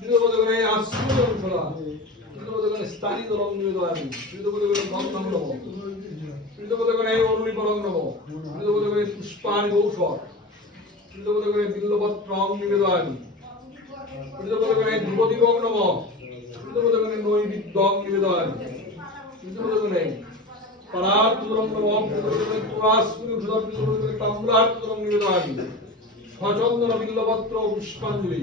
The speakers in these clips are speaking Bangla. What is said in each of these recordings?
বিদবদগণে আশ্রম ফলা বিদবদগণে স্থানী দলং নিবেদয়ামি বিদবদগণে গন্ধম নম বিদবদগণে অরুণি পরং নম বিদবদগণে পুষ্পাণি গৌষর বিদবদগণে বিল্লপত্রং নিবেদয়ামি বিদবদগণে ধ্রুপদীপং নম বিদবদগণে নৈবিদ্যং নিবেদয়ামি বিদবদগণে পরার্থদরং নম তুরাস্মি উষধ বিদবদগণে তাম্রার্থদরং নিবেদয়ামি পুষ্পাঞ্জলি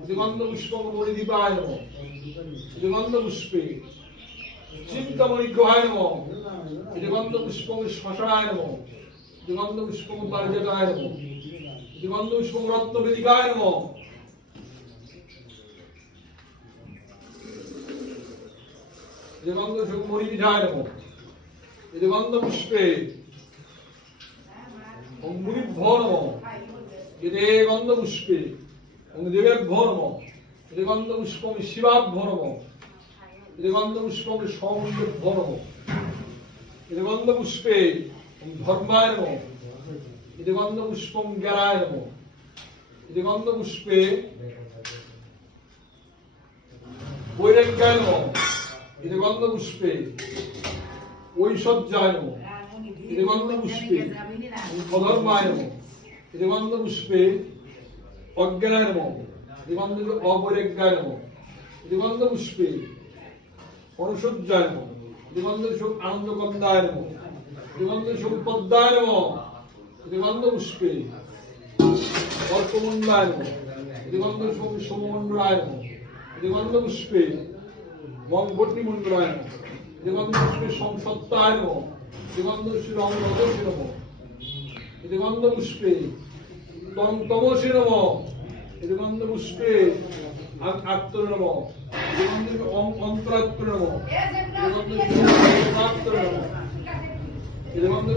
এতে গন্ধ পুষ্প মণিদীপায় নম এতে গন্ধ পুষ্পে চিন্তামণি গ্রহায় নম পুষ্প শ্মশায় নম পুষ্প পারিজাতায় নম এতে পুষ্প রত্নবেদিকায় নম এতে গন্ধ পুষ্প নম নম এতে গন্ধ পুষ্পে অঙ্গদেবেভ্যো নম এতে গন্ধ পুষ্পম শিবাভ্যো নম এতে গন্ধ পুষ্পম সৌন্দর্যভ্যো নম এতে গন্ধ পুষ্পে ধর্মায় নম। পুষ্পম জ্ঞানায় নম। পুষ্পে বৈরাগ্যায় নম। এতে পুষ্পে ঐশ্বর্যায় নম। এতে গন্ধ পুষ্পে অধর্মায় নম। পুষ্পে অজ্ঞানায় নম এতে গন্ধ অবৈরাগ্যায় নম এতে গন্ধ পুষ্পে অনুসজ্জায় নম এতে গন্ধ সুখ আনন্দকন্দায় নম এতে গন্ধ সুখ পদ্মায় নম এতে গন্ধ পুষ্পে অর্কমণ্ডায় নম এতে গন্ধ সুখ সমমণ্ডলায় নম এতে গন্ধ পুষ্পে মঙ্গটি মণ্ডলায় নম এতে গন্ধ পুষ্পে সংসত্তায় নম এতে গন্ধ শ্রী পুষ্পে তম তমসী নম। গন্ধ পুষ্পে আত্ম নম। গন্ধ অন্তরাত্ম নম। এতে গন্ধ